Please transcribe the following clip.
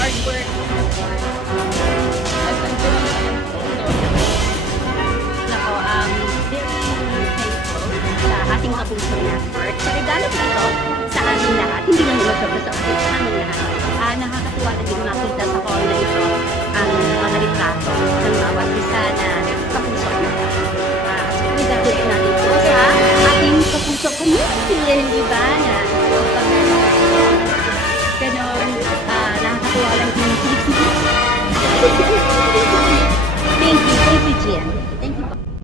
Hard work. Nako, very thankful sa ating kapusong network. Sa regalo po ito sa aming lahat, hindi lang naman sa aming lahat. Nakakatuwa na din makita sa call na ito ang mga litrato ng bawat isa na